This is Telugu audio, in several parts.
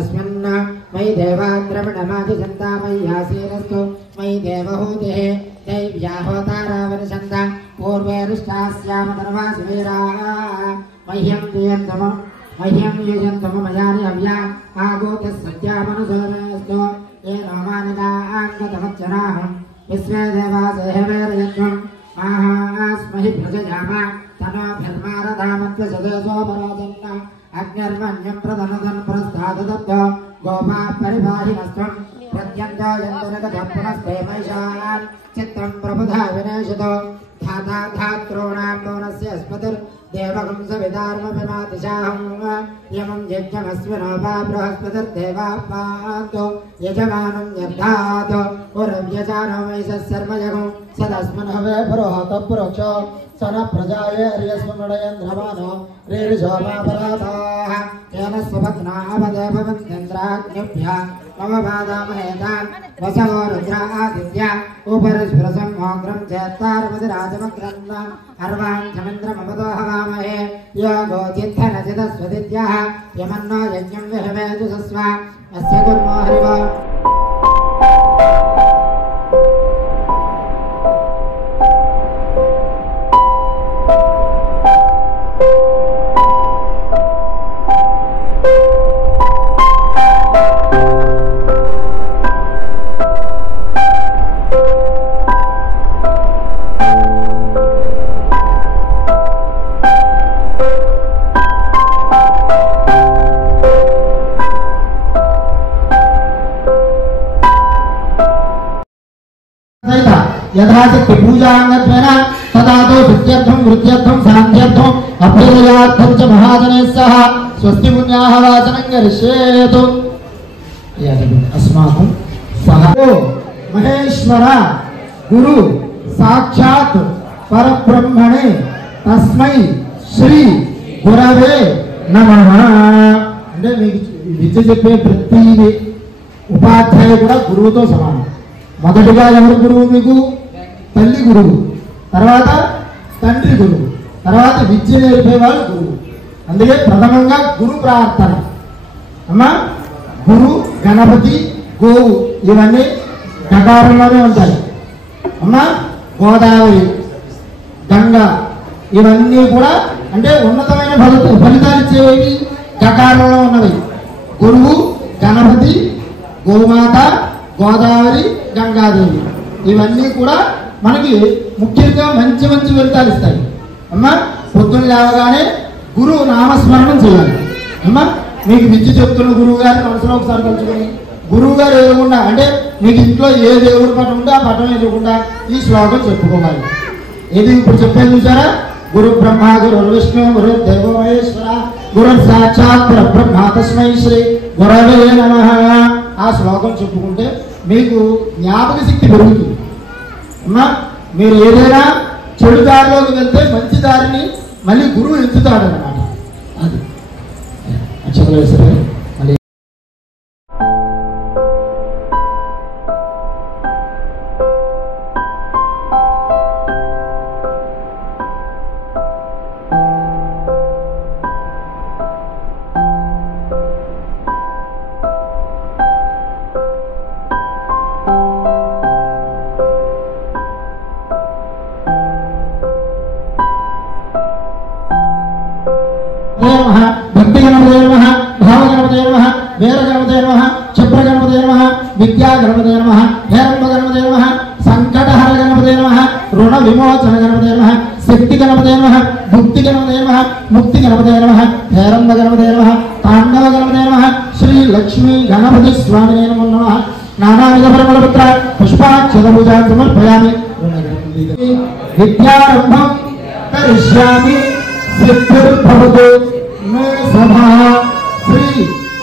अस्मन्न मयि देवाद्रविणमाधिजन्ता मय्यासीनस्तु मयि देवहूतिः दैव्याहोतारावनिषन्त पूर्वेरुष्टास्यामतर्वासुवीराः मह्यं यजन्तममयानि हव्या आगोतः सत्यामनुसोमेऽस्तु ये रोमानिदाङ्गतमच्चराहं विश्वे देवासेहवेरयत्वं माहास्महि प्रजजामा तनो धर्मारधामत्वसदेशोपराजन्न अग्निर्मन्यं प्रदनदन् पुरस्ताददत्तो गोपा परिवाहिनस्त्वं प्रत्यन्तो यन्तनगतः पुनस्ते महिषान् चित्तं प्रबुधा विनेशतो धाता धात्रोणां नोनस्य अस्मतिर्देवकं सवितार्मभिमातिशाहं यमं यज्ञमस्मिनो वा बृहस्पतिर्देवापान्तो यजमानं यद्धातो उरव्यजानो वैशः सर्वजगं सदस्मिन् हवे पुरोहतो पुरोक्षो सन प्रजाय अर्यस्मृडयन्द्रमानो रीर्षोमापराताः येन स्वभग्नावदे भवन्त्यन्द्राग्निभ्यः मम बादामहेतान् वसवो रुद्रादित्या उपरिस्फुरसं मोग्रं चेत्तारमतिराजमग्रन् अर्वां चमिन्द्रमपतो हवामहे योगो चित्तनचिदस्वदित्याः यमन्नो यज्ञं विहवेतु सस्वा अस्य कुर्मो हरिवो यथाशक्ति पूजांगत्वेन तदा तो सुत्यर्थं वृद्ध्यर्थं शान्त्यर्थं अभ्युदयार्थं च महाजनैः सह स्वस्ति पुण्याः वाचनं करिष्येतु अस्माकं सह महेश्वर गुरु साक्षात् परब्रह्मणे तस्मै श्री गुरवे नमः అంటే మీకు విద్య చెప్పే ప్రతి ఉపాధ్యాయుడు కూడా గురువుతో సమానం. మొదటిగా ఎవరు గురువు మీకు? తల్లి గురువు, తర్వాత తండ్రి గురువు, తర్వాత విద్య నేర్పేవాళ్ళు గురువు. అందుకే ప్రథమంగా గురు ప్రార్థన. అమ్మా గురు, గణపతి, గోవు ఇవన్నీ గకారంలోనే ఉంటాయి. అమ్మా గోదావరి, గంగ ఇవన్నీ కూడా అంటే ఉన్నతమైన ఫలితాలు ఇచ్చేవి గకారంలో ఉన్నవి. గురువు, గణపతి, గోమాత, గోదావరి, గంగాదేవి ఇవన్నీ కూడా మనకి ముఖ్యంగా మంచి మంచి ఫలితాలు ఇస్తాయి. అమ్మా పొద్దున్న లేవగానే గురువు నామస్మరణం చేయాలి. అమ్మా మీకు విద్య చెప్తున్న గురువు గారి మనసులో ఒకసారి తలుచుకొని గురువు గారు ఎదుగుండా అంటే మీకు ఇంట్లో ఏ దేవుడు పటం ఉంటే ఆ పటం ఎదుగుండా ఈ శ్లోకం చెప్పుకోవాలి. ఇది ఇప్పుడు చెప్పేది చూసారా? గురు బ్రహ్మ గురు విష్ణు గురు దేవో మహేశ్వర గురు సాక్షాత్ పరబ్రహ్మ తస్మై శ్రీ గురవే నమః. ఆ శ్లోకం చెప్పుకుంటే మీకు జ్ఞాపక శక్తి పెరుగుతుంది. అమ్మా మీరు ఏదైనా చెడు దారిలోకి వెళ్తే మంచి దారిని మళ్ళీ గురువు ఎంచుతాడు అన్నమాట. అది అక్షరాలు మళ్ళీ भक्तिगणपते नमः, भावगणपते नमः, वीरगणपते नमः, क्षिप्रगणपते नमः, विद्यागणपते नमः, हेरम्बगणपते नमः, संकटहर गणपते नमः, ऋण विमोचन गणपते नमः, शक्ति गणपते नमः, भुक्ति गणपते नमः, मुक्ति गणपते नमः, हेरम्बगणपते नमः, तांडव गणपते नमः, श्री लक्ष्मी गणपति स्वामिने नमो नमः. नानाविध परिमलपत्र पुष्पाक्षतपूजां समर्पयामि. विद्यारम्भं करिष्यामि सिद्धिर्भवतु मे सभा. श्री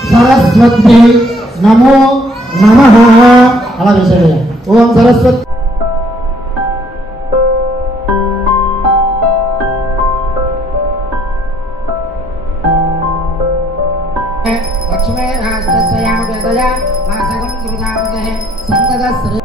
सरस्वती नमो नमः. अला विषय ओम सरस्वती लक्ष्मी राष्ट्रस्याम वेदया मासगं सुजामहे संगदश्री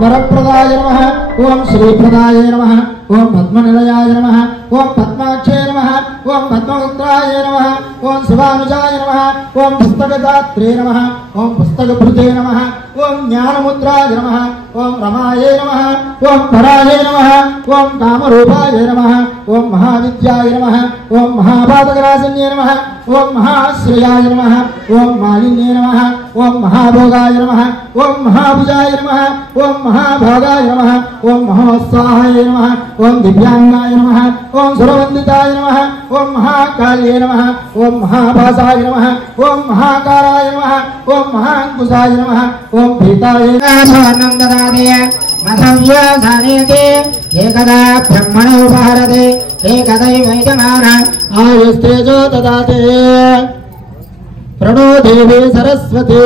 वरप्रदाय नमः ओम श्रीप्रदाय नमः ओम पद्मनिलयाय नमः ओम पद्माक्षे नमः ओम पद्मपुत्राय नमः ओम शिवानुजाय नमः ओम पुस्तकदात्रे नमः ओम पुस्तकभृते नमः ओम ज्ञानमुद्राय नमः ओम रमाय नमः ओम पराय नमः ओम कामरूपाय नमः ओम महाविद्याय नमः ओम महापातकरासिन्ये नमः ओम महाश्रेयाय नमः ओम मालिन्ये नमः ओम महाभोगाय नमः ओम महाभुजाय नमः ओम महाभागाय नमः ओम महोत्साहाय नमः ओम दिव्यांगाय नमः ओम सुरवंदिताय नमः ओम महाकाल्ये नमः ओम महाभासाय नमः ओम महाकाराय नमः ओम महांकुशाय नमः ओम भीताय नमः ददाते मधव्य धारयते एकदा ब्रह्मण उपहरते एकदैव यजमान आयुस्तेजो ददाते प्रणो देवी सरस्वती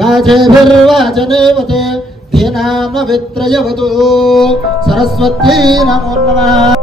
वाचेभिर्वाचनेवते तेनाम वित्रयवतु सरस्वती नमो नमः।